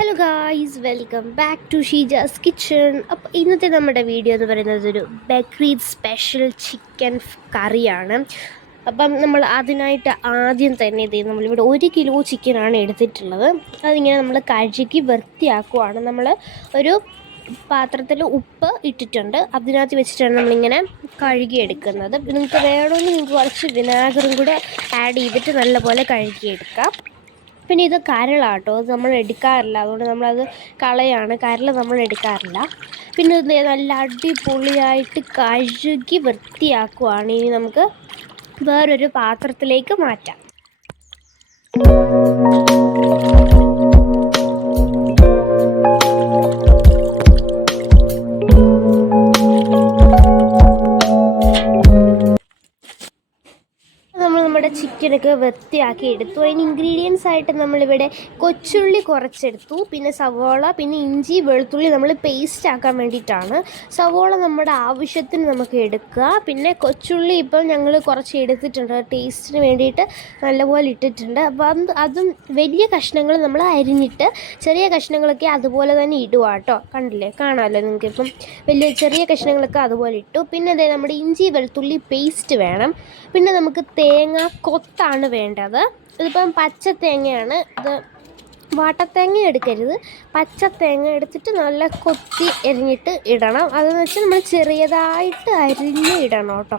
Hello guys, welcome back to Sheeja's kitchen. അപ്പോൾ ഇന്നത്തെ നമ്മുടെ വീഡിയോ എന്ന് പറയുന്നത് ഒരു ബക്രീദ് സ്പെഷ്യൽ ചിക്കൻ കറിയാണ്. അപ്പം നമ്മൾ അതിനായിട്ട് ആദ്യം തന്നെ നമ്മളിവിടെ 1 കിലോ ചിക്കനാണ് എടുത്തിട്ടുള്ളത്. അതിങ്ങനെ നമ്മൾ കഴുകി വൃത്തിയാക്കുവാണ്. നമ്മൾ ഒരു പാത്രത്തിൽ ഉപ്പ് ഇട്ടിട്ടുണ്ട്, അതിനകത്ത് വെച്ചിട്ടാണ് നമ്മളിങ്ങനെ കഴുകിയെടുക്കുന്നത്. നിങ്ങൾക്ക് വേണമെങ്കിൽ നിങ്ങൾക്ക് കുറച്ച് വിനാഗറും കൂടെ ആഡ് ചെയ്തിട്ട് നല്ലപോലെ കഴുകിയെടുക്കാം. പിന്നെ ഇത് കരളാട്ടോ, അത് നമ്മൾ എടുക്കാറില്ല, അതുകൊണ്ട് നമ്മളത് കളയാണ്. കരൾ നമ്മൾ എടുക്കാറില്ല. പിന്നെ ഇത് നല്ല അടിപൊളിയായിട്ട് കഴുകി വൃത്തിയാക്കുവാണ്. ഇനി നമുക്ക് വേറൊരു പാത്രത്തിലേക്ക് മാറ്റാം. നമ്മുടെ ചിക്കനൊക്കെ വൃത്തിയാക്കി എടുത്തു. അതിന് ഇൻഗ്രീഡിയൻസ് ആയിട്ട് നമ്മളിവിടെ കൊച്ചുള്ളി കുറച്ചെടുത്തു, പിന്നെ സവോള, പിന്നെ ഇഞ്ചി വെളുത്തുള്ളി നമ്മൾ പേസ്റ്റ് ആക്കാൻ വേണ്ടിയിട്ടാണ്. സവോള നമ്മുടെ ആവശ്യത്തിന് നമുക്ക് എടുക്കുക. പിന്നെ കൊച്ചുള്ളി ഇപ്പം ഞങ്ങൾ കുറച്ച് എടുത്തിട്ടുണ്ട്, ടേസ്റ്റിന് വേണ്ടിയിട്ട് നല്ലപോലെ ഇട്ടിട്ടുണ്ട്. അപ്പം അതും വലിയ കഷ്ണങ്ങൾ നമ്മൾ അരിഞ്ഞിട്ട് ചെറിയ കഷ്ണങ്ങളൊക്കെ അതുപോലെ തന്നെ ഇടുക കേട്ടോ. കണ്ടില്ലേ, കാണാമല്ലോ നിങ്ങൾക്ക്. ഇപ്പം വലിയ ചെറിയ കഷ്ണങ്ങളൊക്കെ അതുപോലെ ഇട്ടു. പിന്നെ അതെ, നമ്മുടെ ഇഞ്ചി വെളുത്തുള്ളി പേസ്റ്റ് വേണം. പിന്നെ നമുക്ക് തേങ്ങ കൊത്താണ് വേണ്ടത്. ഇതിപ്പം പച്ച തേങ്ങയാണ്, ഇത് വാട്ടത്തേങ്ങ എടുക്കരുത്. പച്ച തേങ്ങ എടുത്തിട്ട് നല്ല കൊത്തി എരിഞ്ഞിട്ട് ഇടണം. അതെന്ന് വെച്ചാൽ നമ്മൾ ചെറിയതായിട്ട് അരിഞ്ഞ് ഇടണം കേട്ടോ.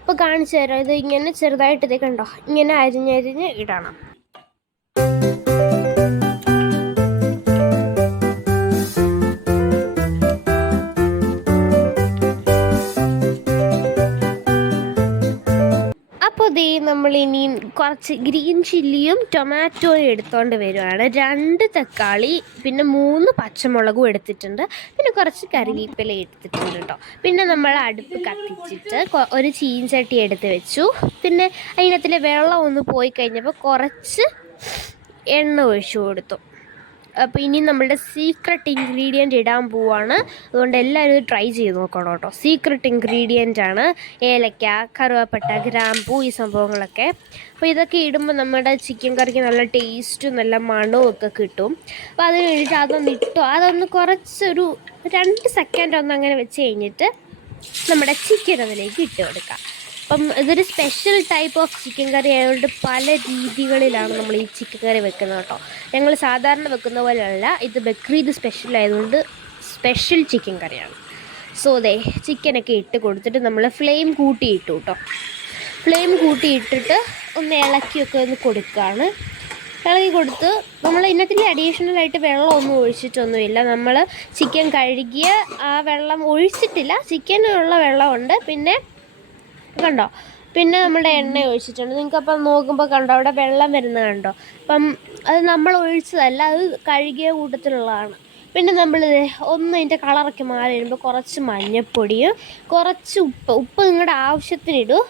അപ്പോൾ കാണിച്ചു തരാം. ഇത് ഇങ്ങനെ ചെറുതായിട്ട് ഇത് കണ്ടോ, ഇങ്ങനെ അരിഞ്ഞരിഞ്ഞ് ഇടണം. അപ്പോൾ ദേ നമ്മളിനി കുറച്ച് ഗ്രീൻ ചില്ലിയും ടൊമാറ്റോയും എടുത്തുകൊണ്ട് വരുവാണ്. 2 തക്കാളി, പിന്നെ 3 പച്ചമുളകും എടുത്തിട്ടുണ്ട്. പിന്നെ കുറച്ച് കറിവേപ്പില എടുത്തിട്ടുണ്ട് കേട്ടോ. പിന്നെ നമ്മൾ അടുപ്പ് കത്തിച്ചിട്ട് ഒരു ചീൻചട്ടി എടുത്ത് വെച്ചു. പിന്നെ അതിനകത്തിലെ വെള്ളം ഒന്ന് പോയി കഴിഞ്ഞപ്പോൾ കുറച്ച് എണ്ണ ഒഴിച്ചു കൊടുത്തു. അപ്പോൾ ഇനി നമ്മളുടെ സീക്രട്ട് ഇൻഗ്രീഡിയൻറ്റ് ഇടാൻ പോവാണ്. അതുകൊണ്ട് എല്ലാവരും ട്രൈ ചെയ്ത് നോക്കണം കേട്ടോ. സീക്രട്ട് ഇൻഗ്രീഡിയൻ്റ് ആണ് ഏലക്ക, കറുവപ്പട്ട, ഗ്രാമ്പൂ, ഈ സംഭവങ്ങളൊക്കെ. അപ്പോൾ ഇതൊക്കെ ഇടുമ്പോൾ നമ്മുടെ ചിക്കൻ കറിക്ക് നല്ല ടേസ്റ്റും നല്ല മണവും ഒക്കെ കിട്ടും. അപ്പോൾ അതിന് വേണ്ടിയിട്ട് അതൊന്ന് കുറച്ചൊരു 2 സെക്കൻഡ് ഒന്ന് അങ്ങനെ വെച്ച് കഴിഞ്ഞിട്ട് നമ്മുടെ ചിക്കൻ അതിലേക്ക് ഇട്ട് കൊടുക്കാം. അപ്പം ഇതൊരു സ്പെഷ്യൽ ടൈപ്പ് ഓഫ് ചിക്കൻ കറി ആയതുകൊണ്ട് പല രീതികളിലാണ് നമ്മൾ ഈ ചിക്കൻ കറി വെക്കുന്നത് കേട്ടോ. ഞങ്ങൾ സാധാരണ വെക്കുന്ന പോലെയല്ല, ഇത് ബക്രീദ് സ്പെഷ്യൽ ആയതുകൊണ്ട് സ്പെഷ്യൽ ചിക്കൻ കറിയാണ്. സോ ദേ ചിക്കനൊക്കെ ഇട്ട് കൊടുത്തിട്ട് നമ്മൾ ഫ്ലെയിം കൂട്ടിയിട്ടു കേട്ടോ. ഫ്ലെയിം കൂട്ടിയിട്ടിട്ട് ഒന്ന് ഇളക്കിയൊക്കെ ഒന്ന് കൊടുക്കുകയാണ്. ഇളക്കി കൊടുത്ത് നമ്മൾ ഇതിനകത്തിൽ അഡീഷണലായിട്ട് വെള്ളമൊന്നും ഒഴിച്ചിട്ടൊന്നുമില്ല. നമ്മൾ ചിക്കൻ കഴുകിയ ആ വെള്ളം ഒഴിച്ചിട്ടില്ല, ചിക്കനുള്ള വെള്ളമുണ്ട്. പിന്നെ കണ്ടോ, പിന്നെ നമ്മുടെ എണ്ണ ഒഴിച്ചിട്ടുണ്ട്. നിങ്ങൾക്കപ്പം നോക്കുമ്പോൾ കണ്ടോ, അവിടെ വെള്ളം വരുന്നത് കണ്ടോ. അപ്പം അത് നമ്മൾ ഒഴിച്ചതല്ല, അത് കഴുകിയ കൂട്ടത്തിലുള്ളതാണ്. പിന്നെ നമ്മൾ ഒന്ന് ഇതിൻ്റെ കളറൊക്കെ മാറി വരുമ്പോൾ കുറച്ച് മഞ്ഞൾപ്പൊടിയും കുറച്ച് ഉപ്പ് നിങ്ങളുടെ ആവശ്യത്തിനിടൂ.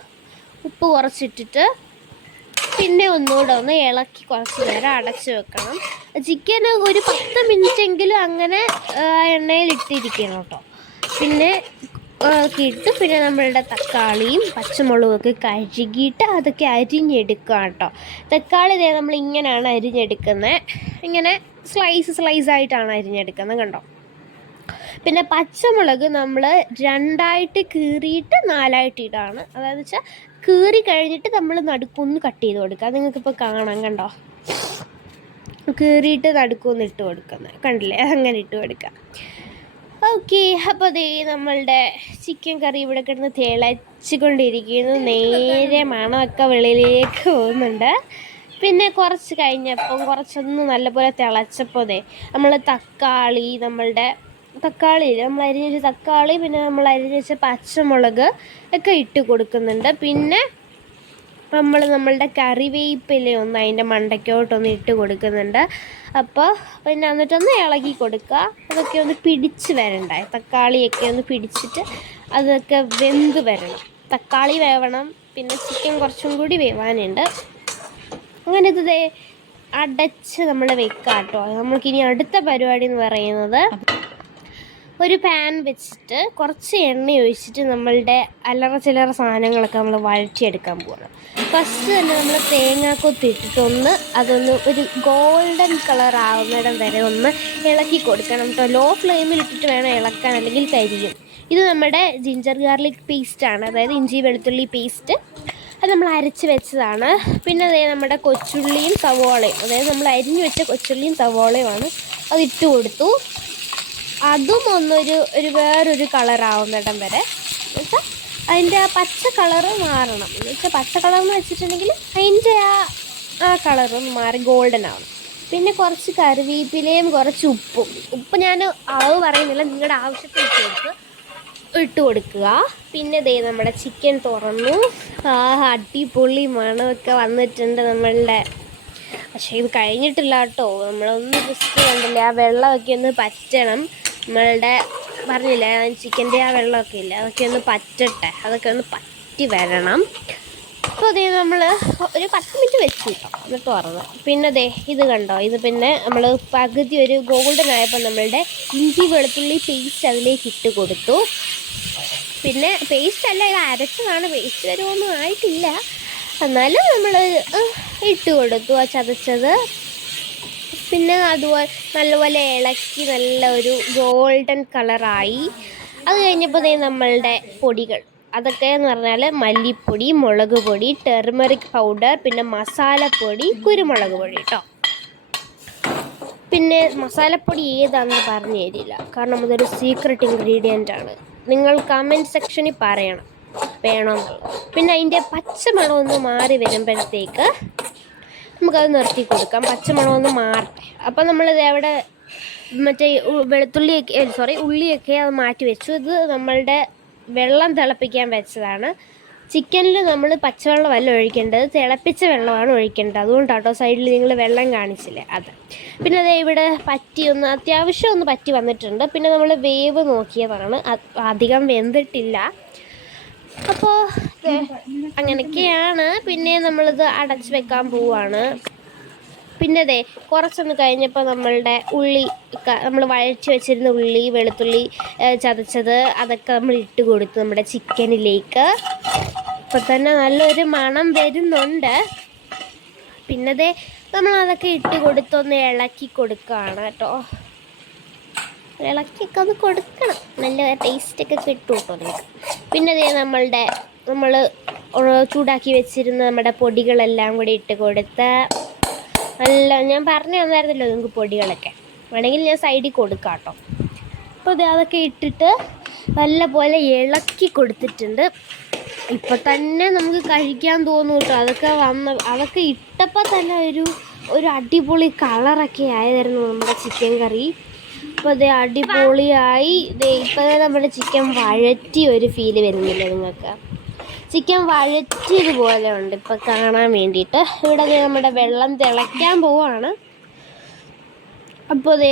ഉപ്പ് കുറച്ചിട്ടിട്ട് പിന്നെ ഒന്നുകൂടെ ഒന്ന് ഇളക്കി കുറച്ച് നേരം അടച്ച് വെക്കണം. ചിക്കൻ ഒരു 10 മിനിറ്റെങ്കിലും അങ്ങനെ എണ്ണയിൽ ഇട്ടിരിക്കണം കേട്ടോ. പിന്നെ ഇട്ട് പിന്നെ നമ്മളുടെ തക്കാളിയും പച്ചമുളകൊക്കെ കഴുകിയിട്ട് അതൊക്കെ അരിഞ്ഞെടുക്കുക കേട്ടോ. തക്കാളി നമ്മൾ ഇങ്ങനെയാണ് അരിഞ്ഞെടുക്കുന്നത്, ഇങ്ങനെ സ്ലൈസായിട്ടാണ് അരിഞ്ഞെടുക്കുന്നത് കണ്ടോ. പിന്നെ പച്ചമുളക് നമ്മൾ 2ആയിട്ട് കീറിയിട്ട് 4ആയിട്ട് ഇടാണ്. അതായത് വെച്ചാൽ കീറി കഴിഞ്ഞിട്ട് നമ്മൾ നടുക്കൊന്ന് കട്ട് ചെയ്ത് കൊടുക്കുക. നിങ്ങൾക്കിപ്പോൾ കാണാം കണ്ടോ, കീറിയിട്ട് നടുക്കൊന്ന് ഇട്ട് കൊടുക്കുന്നത് കണ്ടില്ലേ, അങ്ങനെ ഇട്ട് കൊടുക്കുക. ഓക്കെ, അപ്പോൾ അതേ നമ്മളുടെ ചിക്കൻ കറി ഇവിടെ കിടന്ന് തിളച്ചുകൊണ്ടിരിക്കുന്നു. നേരെ മണമൊക്കെ വെളിയിലേക്ക് പോകുന്നുണ്ട്. പിന്നെ കുറച്ച് കഴിഞ്ഞപ്പം കുറച്ചൊന്ന് നല്ലപോലെ തിളച്ചപ്പോൾ നമ്മൾ നമ്മൾ അരിഞ്ഞ വെച്ച തക്കാളി, പിന്നെ നമ്മൾ അരിഞ്ഞ വെച്ച പച്ചമുളക് ഒക്കെ ഇട്ട് കൊടുക്കുന്നുണ്ട്. പിന്നെ നമ്മളുടെ കറിവേപ്പില ഒന്ന് അതിൻ്റെ മണ്ടയ്ക്കോട്ടൊന്ന് ഇട്ട് കൊടുക്കുന്നുണ്ട്. അപ്പോൾ പിന്നെ എന്നിട്ടൊന്ന് ഇളകി കൊടുക്കുക. അതൊക്കെ ഒന്ന് പിടിച്ച് വരണ്ടേ, തക്കാളിയൊക്കെ ഒന്ന് പിടിച്ചിട്ട് അതൊക്കെ വെന്ത് വരണം. തക്കാളി വേവണം, പിന്നെ ചിക്കൻ കുറച്ചും കൂടി വേവാനുണ്ട്. അങ്ങനെ ഇത് അടച്ച് നമ്മൾ വെക്കാം കേട്ടോ. നമുക്കിനി അടുത്ത പരിപാടി എന്ന് പറയുന്നത് ഒരു പാൻ വെച്ചിട്ട് കുറച്ച് എണ്ണ ഒഴിച്ചിട്ട് നമ്മളുടെ അല്ലറ ചില്ലറ സാധനങ്ങളൊക്കെ നമ്മൾ വഴറ്റിയെടുക്കാൻ പോകണം. ഫസ്റ്റ് തന്നെ നമ്മൾ തേങ്ങാക്കൊത്ത് ഇട്ടിട്ടൊന്ന് അതൊന്ന് ഒരു ഗോൾഡൻ കളർ ആവുന്നിടം വരെ ഒന്ന് ഇളക്കി കൊടുക്കണം കേട്ടോ. ലോ ഫ്ലെയിമിൽ ഇട്ടിട്ട് വേണം ഇളക്കാൻ, അല്ലെങ്കിൽ കരിയും. ഇത് നമ്മുടെ ജിഞ്ചർ ഗാർലിക് പേസ്റ്റാണ്, അതായത് ഇഞ്ചി വെളുത്തുള്ളി പേസ്റ്റ്. അത് നമ്മൾ അരച്ച് വെച്ചതാണ്. പിന്നെ അതേ നമ്മുടെ കൊച്ചുള്ളിയും സവോളയും, അതായത് നമ്മൾ അരിഞ്ഞു വെച്ച കൊച്ചുള്ളിയും സവോളയുമാണ്, അത് ഇട്ട് കൊടുത്തു. അതും ഒരു വേറൊരു കളറാവുന്നിടം വരെ, എന്ന് വെച്ചാൽ അതിൻ്റെ ആ പച്ച കളറ് മാറണം. എന്ന് വെച്ചാൽ പച്ച കളറെന്ന് വെച്ചിട്ടുണ്ടെങ്കിൽ അതിൻ്റെ ആ കളറൊന്ന് മാറി ഗോൾഡൻ ആവണം. പിന്നെ കുറച്ച് കറിവേപ്പിലയും കുറച്ച് ഉപ്പ് ഞാൻ അളവ് പറയുന്നില്ല, നിങ്ങളുടെ ആവശ്യത്തിന് ഇട്ട് കൊടുക്കുക. പിന്നെ ദേ നമ്മുടെ ചിക്കൻ തുറന്നു. അടിപൊളി മണമൊക്കെ വന്നിട്ടുണ്ട് നമ്മളുടെ. പക്ഷേ ഇത് കഴിഞ്ഞിട്ടില്ല കേട്ടോ, നമ്മളൊന്ന് ജസ്റ്റ് കണ്ടില്ലേ, ആ വെള്ളമൊക്കെ ഒന്ന് പറ്റണം. നമ്മളുടെ പറഞ്ഞില്ലേ ചിക്കൻ്റെ ആ വെള്ളമൊക്കെ ഇല്ല, അതൊക്കെ ഒന്ന് പറ്റട്ടെ, അതൊക്കെ ഒന്ന് പറ്റി വരണം. അപ്പോൾ അതേ നമ്മൾ ഒരു 10 മിനിറ്റ് വെച്ചു കേട്ടോ, എന്നിട്ട് തുറന്നു. പിന്നെ ദേ ഇത് കണ്ടോ, ഇത് പിന്നെ നമ്മൾ പകുതി ഒരു ഗോൾഡൻ ആയപ്പോൾ നമ്മളുടെ ഇഞ്ചി വെളുത്തുള്ളി പേസ്റ്റ് അതിലേക്ക് ഇട്ട് കൊടുത്തു. പിന്നെ പേസ്റ്റ് അല്ല, ഇത് അരച്ചതാണ്, പേസ്റ്റ് വരുമൊന്നും ആയിട്ടില്ല, എന്നാലും നമ്മൾ ഇട്ട് കൊടുത്തു ആ ചതച്ചത്. പിന്നെ അതുപോലെ നല്ലപോലെ ഇളക്കി നല്ല ഒരു ഗോൾഡൻ കളറായി. അത് കഴിഞ്ഞപ്പോൾ നമ്മളുടെ പൊടികൾ, അതൊക്കെ എന്ന് പറഞ്ഞാൽ മല്ലിപ്പൊടി, മുളക് പൊടി, ടെർമറിക് പൗഡർ, പിന്നെ മസാലപ്പൊടി, കുരുമുളക് പൊടി കേട്ടോ. പിന്നെ മസാലപ്പൊടി ഏതാണെന്ന് പറഞ്ഞു തരില്ല, കാരണം അതൊരു സീക്രട്ട് ഇൻഗ്രീഡിയൻ്റ് ആണ്. നിങ്ങൾ കമൻറ്റ് സെക്ഷനിൽ പറയണം വേണമെന്നുള്ളത്. പിന്നെ അതിൻ്റെ പച്ചമണം ഒന്ന് മാറി വരുമ്പോഴത്തേക്ക് നമുക്കത് നിർത്തി കൊടുക്കാം, പച്ചമണം ഒന്ന് മാറട്ടെ. അപ്പം നമ്മളിത് അവിടെ മറ്റേ ഉള്ളിയൊക്കെ അത് മാറ്റി വെച്ചു. ഇത് നമ്മളുടെ വെള്ളം തിളപ്പിക്കാൻ വെച്ചതാണ്. ചിക്കനിൽ നമ്മൾ പച്ചവെള്ളമല്ല ഒഴിക്കേണ്ടത്, തിളപ്പിച്ച വെള്ളമാണ് ഒഴിക്കേണ്ടത്. അതുകൊണ്ടാട്ടോ സൈഡിൽ നിങ്ങൾ വെള്ളം കാണിച്ചില്ലേ അത്. പിന്നെ അത് ഇവിടെ അത്യാവശ്യം ഒന്ന് പറ്റി വന്നിട്ടുണ്ട്. പിന്നെ നമ്മൾ വേവ് നോക്കിയതാണ്, അധികം വെന്തിട്ടില്ല. അപ്പോൾ അങ്ങനെയൊക്കെയാണ്. പിന്നെ നമ്മളിത് അടച്ച് വെക്കാൻ പോവാണ്. പിന്നെ കുറച്ചൊന്ന് കഴിഞ്ഞപ്പോൾ നമ്മളുടെ ഉള്ളി, നമ്മൾ വഴറ്റി വെച്ചിരുന്ന ഉള്ളി വെളുത്തുള്ളി ചതച്ചത് അതൊക്കെ നമ്മൾ ഇട്ട് കൊടുത്തു നമ്മുടെ ചിക്കനിലേക്ക്. ഇപ്പോൾ തന്നെ നല്ലൊരു മണം വരുന്നുണ്ട്. പിന്നെ നമ്മൾ അതൊക്കെ ഇട്ട് കൊടുത്തൊന്ന് ഇളക്കി കൊടുക്കുകയാണ് കേട്ടോ. ഇളക്കിയൊക്കെ ഒന്ന് കൊടുക്കണം, നല്ല ടേസ്റ്റൊക്കെ കിട്ടും കേട്ടോ നിങ്ങൾക്ക്. പിന്നെ നമ്മൾ ചൂടാക്കി വെച്ചിരുന്ന നമ്മുടെ പൊടികളെല്ലാം കൂടി ഇട്ട് കൊടുത്ത് നല്ല, ഞാൻ പറഞ്ഞു തന്നായിരുന്നല്ലോ നിങ്ങൾക്ക് പൊടികളൊക്കെ, വേണമെങ്കിൽ ഞാൻ സൈഡിൽ കൊടുക്കാം കേട്ടോ. അപ്പോൾ അതൊക്കെ ഇട്ടിട്ട് നല്ലപോലെ ഇളക്കി കൊടുത്തിട്ടുണ്ട്. ഇപ്പം തന്നെ നമുക്ക് കഴിക്കാൻ തോന്നും കേട്ടോ. അതൊക്കെ ഇട്ടപ്പോൾ തന്നെ ഒരു അടിപൊളി കളറൊക്കെ ആയിരുന്നു നമ്മുടെ ചിക്കൻ കറി. അപ്പോൾ അടിപൊളിയായി. ഇപ്പോൾ നമ്മുടെ ചിക്കൻ വഴറ്റി ഒരു ഫീല് വരുന്നില്ല നിങ്ങൾക്ക്? ചിക്കൻ വഴറ്റിയതുപോലെ ഉണ്ട് ഇപ്പോൾ കാണാൻ വേണ്ടിയിട്ട്. ഇവിടെ നമ്മുടെ വെള്ളം തിളയ്ക്കാൻ പോവാണ്. അപ്പോൾ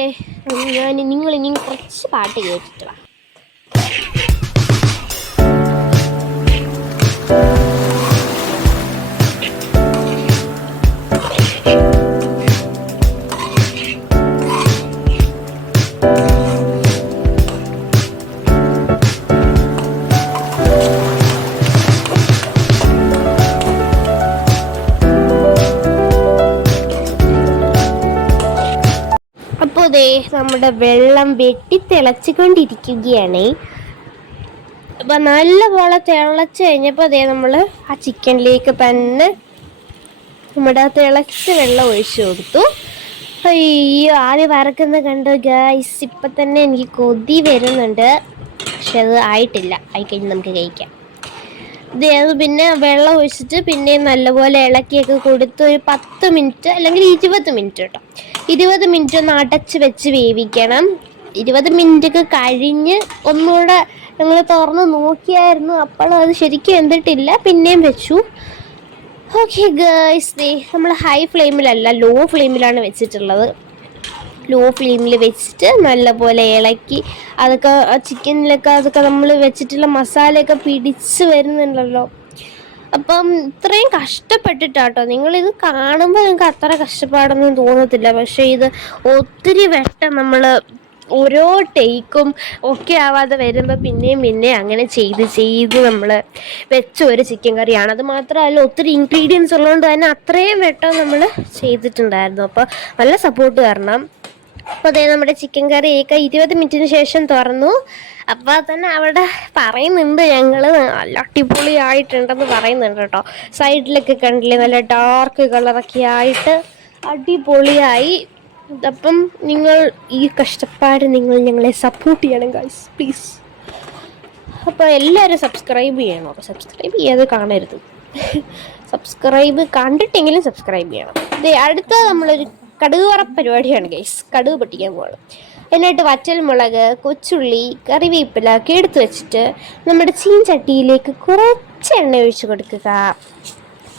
നിങ്ങളിനി കുറച്ച് പാട്ട് കേട്ടിട്ട് വാ. അപ്പോൾ നമ്മുടെ വെള്ളം വെട്ടി തിളച്ചുകൊണ്ടിരിക്കുകയാണ്. അപ്പം നല്ലപോലെ തിളച്ച് കഴിഞ്ഞപ്പോൾ നമ്മൾ ആ ചിക്കനിലേക്ക് തന്നെ നമ്മുടെ തിളച്ച വെള്ളം ഒഴിച്ചു കൊടുത്തു. അയ്യോ, ആവി വറക്കുന്ന കണ്ടു ഗൈസ്. ഇപ്പം തന്നെ എനിക്ക് കൊതി വരുന്നുണ്ട്, പക്ഷെ അത് ആയിട്ടില്ല. ആയിക്കഴിഞ്ഞ് നമുക്ക് കഴിക്കാം. അത് പിന്നെ വെള്ളം ഒഴിച്ചിട്ട് പിന്നെ നല്ലപോലെ ഇളക്കിയൊക്കെ കൊടുത്ത് ഒരു 10 മിനിറ്റ് അല്ലെങ്കിൽ 20 മിനിറ്റ് കേട്ടോ, 20 മിനിറ്റ് ഒന്ന് അടച്ച് വെച്ച് വേവിക്കണം. 20 മിനിറ്റൊക്കെ കഴിഞ്ഞ് ഒന്നുകൂടെ ഞങ്ങൾ തുറന്ന് നോക്കിയായിരുന്നു, അപ്പോൾ അത് ശരിക്കും വെന്തിട്ടില്ല, പിന്നെയും വെച്ചു. ഓക്കെ ഗേൾസ്, നമ്മൾ ഹൈ ഫ്ലെയിമിലല്ല ലോ ഫ്ലെയിമിലാണ് വെച്ചിട്ടുള്ളത്. ലോ ഫ്ലെയിമിൽ വെച്ചിട്ട് നല്ലപോലെ ഇളക്കി അതൊക്കെ ചിക്കനിലൊക്കെ അതൊക്കെ നമ്മൾ വെച്ചിട്ടുള്ള മസാലയൊക്കെ പിടിച്ച് വരുന്നുണ്ടല്ലോ. അപ്പം ഇത്രയും കഷ്ടപ്പെട്ടിട്ടാട്ടോ, നിങ്ങളിത് കാണുമ്പോൾ നിങ്ങൾക്ക് അത്ര കഷ്ടപ്പാടൊന്നും തോന്നത്തില്ല, പക്ഷേ ഇത് ഒത്തിരി വട്ടം നമ്മൾ ഓരോ ടേക്കും ഒക്കെ ആവാതെ വരുമ്പോൾ പിന്നെയും അങ്ങനെ ചെയ്ത് നമ്മൾ വെച്ച ഒരു ചിക്കൻ കറിയാണ്. അത് മാത്രമല്ല ഒത്തിരി ഇൻഗ്രീഡിയൻസ് ഉള്ളതുകൊണ്ട് തന്നെ അത്രയും വട്ടം നമ്മൾ ചെയ്തിട്ടുണ്ടായിരുന്നു. അപ്പോൾ നല്ല സപ്പോർട്ട് തരണം. അപ്പോൾ അതേ നമ്മുടെ ചിക്കൻ കറിയൊക്കെ 20 മിനിറ്റിന് ശേഷം തുറന്നു. അപ്പോൾ തന്നെ അവിടെ പറയുന്നുണ്ട് ഞങ്ങൾ നല്ല അടിപൊളിയായിട്ടുണ്ടെന്ന് പറയുന്നുണ്ട് കേട്ടോ. സൈഡിലൊക്കെ കണ്ടില്ലേ നല്ല ഡാർക്ക് കളറൊക്കെ ആയിട്ട് അടിപൊളിയായി. അപ്പം നിങ്ങൾ ഈ കഷ്ടപ്പാട് നിങ്ങൾ ഞങ്ങളെ സപ്പോർട്ട് ചെയ്യണം ഗൈസ്, പ്ലീസ്. അപ്പോൾ എല്ലാവരും സബ്സ്ക്രൈബ് ചെയ്യണം. അപ്പോൾ സബ്സ്ക്രൈബ് ചെയ്യാതെ കാണരുത്. സബ്സ്ക്രൈബ് കണ്ടിട്ടെങ്കിലും സബ്സ്ക്രൈബ് ചെയ്യണം. അടുത്ത നമ്മളൊരു കടുക് വറ പരിപാടിയാണ് ഗൈസ്. കടുക് പൊട്ടിക്കാൻ പോകണം. അതിനായിട്ട് വറ്റൽമുളക്, കൊച്ചുള്ളി, കറിവേപ്പില ഒക്കെ എടുത്ത് വെച്ചിട്ട് നമ്മുടെ ചീൻചട്ടിയിലേക്ക് കുറച്ച് എണ്ണ ഒഴിച്ച് കൊടുക്കുക.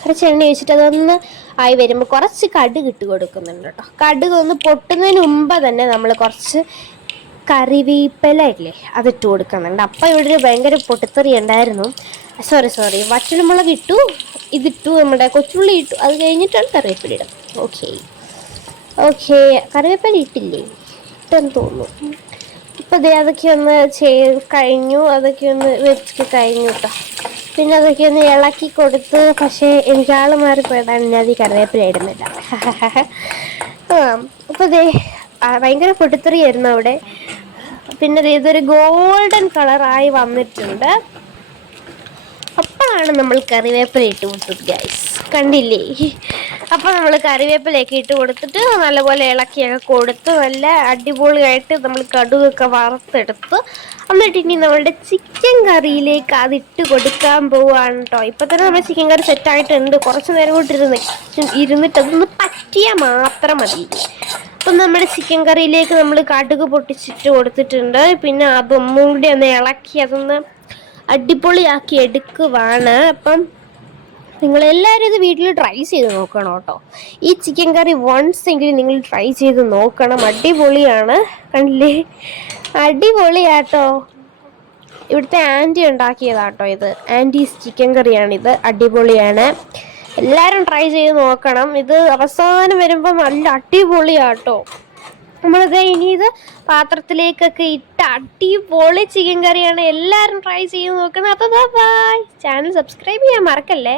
കുറച്ച് എണ്ണ ഒഴിച്ചിട്ട് അതൊന്ന് ആയി വരുമ്പോൾ കുറച്ച് കടുക് ഇട്ട് കൊടുക്കുന്നുണ്ട് കേട്ടോ. കടുക് ഒന്ന് പൊട്ടുന്നതിന് മുമ്പ് തന്നെ നമ്മൾ കുറച്ച് കറിവേപ്പില ഇല്ലേ അതിട്ട് കൊടുക്കുന്നുണ്ട്. അപ്പം ഇവിടെ ഒരു ഭയങ്കര പൊട്ടിത്തെറി ഉണ്ടായിരുന്നു. സോറി വറ്റൽമുളക് ഇട്ടു, ഇതിട്ടു, നമ്മുടെ കൊച്ചുള്ളി ഇട്ടു, അത് കഴിഞ്ഞിട്ടാണ് കറിവേപ്പില ഇടും. ഓക്കെ കറിവേപ്പില ഇട്ടില്ലേ? ഇട്ടെന്ന് തോന്നുന്നു. ഇപ്പം അതൊക്കെ ഒന്ന് കഴിഞ്ഞു, അതൊക്കെ ഒന്ന് വെച്ച് കഴിഞ്ഞു കേട്ടോ. പിന്നെ അതൊക്കെ ഒന്ന് ഇളക്കി കൊടുത്ത്. പക്ഷേ എനിക്ക് ആൾ മാറിപ്പോയതാണ്, ഞാൻ ഈ കറിവേപ്പില ഇടുന്നില്ല. അപ്പോൾ ഭയങ്കര പൊട്ടിത്തെറിയായിരുന്നു അവിടെ. പിന്നെ ഇതൊരു ഗോൾഡൻ കളറായി വന്നിട്ടുണ്ട്. അപ്പോഴാണ് നമ്മൾ കറിവേപ്പില ഇട്ട് കൊടുത്തത് ഗൈസ്, കണ്ടില്ലേ? അപ്പോൾ നമ്മൾ കറിവേപ്പിലയൊക്കെ ഇട്ട് കൊടുത്തിട്ട് നല്ലപോലെ ഇളക്കിയൊക്കെ കൊടുത്ത് നല്ല അടിപൊളിയായിട്ട് നമ്മൾ കടുകൊക്കെ വറുത്തെടുത്ത് എന്നിട്ട് ഇനി നമ്മളുടെ ചിക്കൻ കറിയിലേക്ക് അതിട്ട് കൊടുക്കാൻ പോവുകയാണ് കേട്ടോ. ഇപ്പം തന്നെ നമ്മൾ ചിക്കൻ കറി സെറ്റായിട്ടുണ്ട്. കുറച്ച് നേരം കൂടി ഇരുന്നിട്ട് അതൊന്ന് പറ്റിയാൽ മാത്രം മതി. അപ്പം നമ്മുടെ ചിക്കൻ കറിയിലേക്ക് നമ്മൾ കടുക് പൊട്ടിച്ചിട്ട് കൊടുത്തിട്ടുണ്ട്. പിന്നെ അതൊന്നും കൂടി ഒന്ന് ഇളക്കി അതൊന്ന് അടിപൊളിയാക്കി എടുക്കുവാണ്. അപ്പം നിങ്ങളെല്ലാവരും ഇത് വീട്ടിൽ ട്രൈ ചെയ്ത് നോക്കണം കേട്ടോ. ഈ ചിക്കൻ കറി വൺസ് എങ്കിലും നിങ്ങൾ ട്രൈ ചെയ്ത് നോക്കണം. അടിപൊളിയാണ്, കണ്ടില്ലേ? അടിപൊളിയാട്ടോ. ഇവിടുത്തെ ആൻറ്റി ഉണ്ടാക്കിയതാട്ടോ ഇത്. ആൻറ്റീസ് ചിക്കൻ കറിയാണിത്. അടിപൊളിയാണ്, എല്ലാവരും ട്രൈ ചെയ്ത് നോക്കണം. ഇത് അവസാനം വരുമ്പോൾ നല്ല അടിപൊളിയാട്ടോ. നമ്മളിത് ഇനി ഇത് പാത്രത്തിലേക്കൊക്കെ ഇട്ട് അടിപൊളി ചിക്കൻ കറിയാണ്. എല്ലാവരും ട്രൈ ചെയ്ത് നോക്കണം. അപ്പോൾ ബൈ. ചാനൽ സബ്സ്ക്രൈബ് ചെയ്യാൻ മറക്കല്ലേ.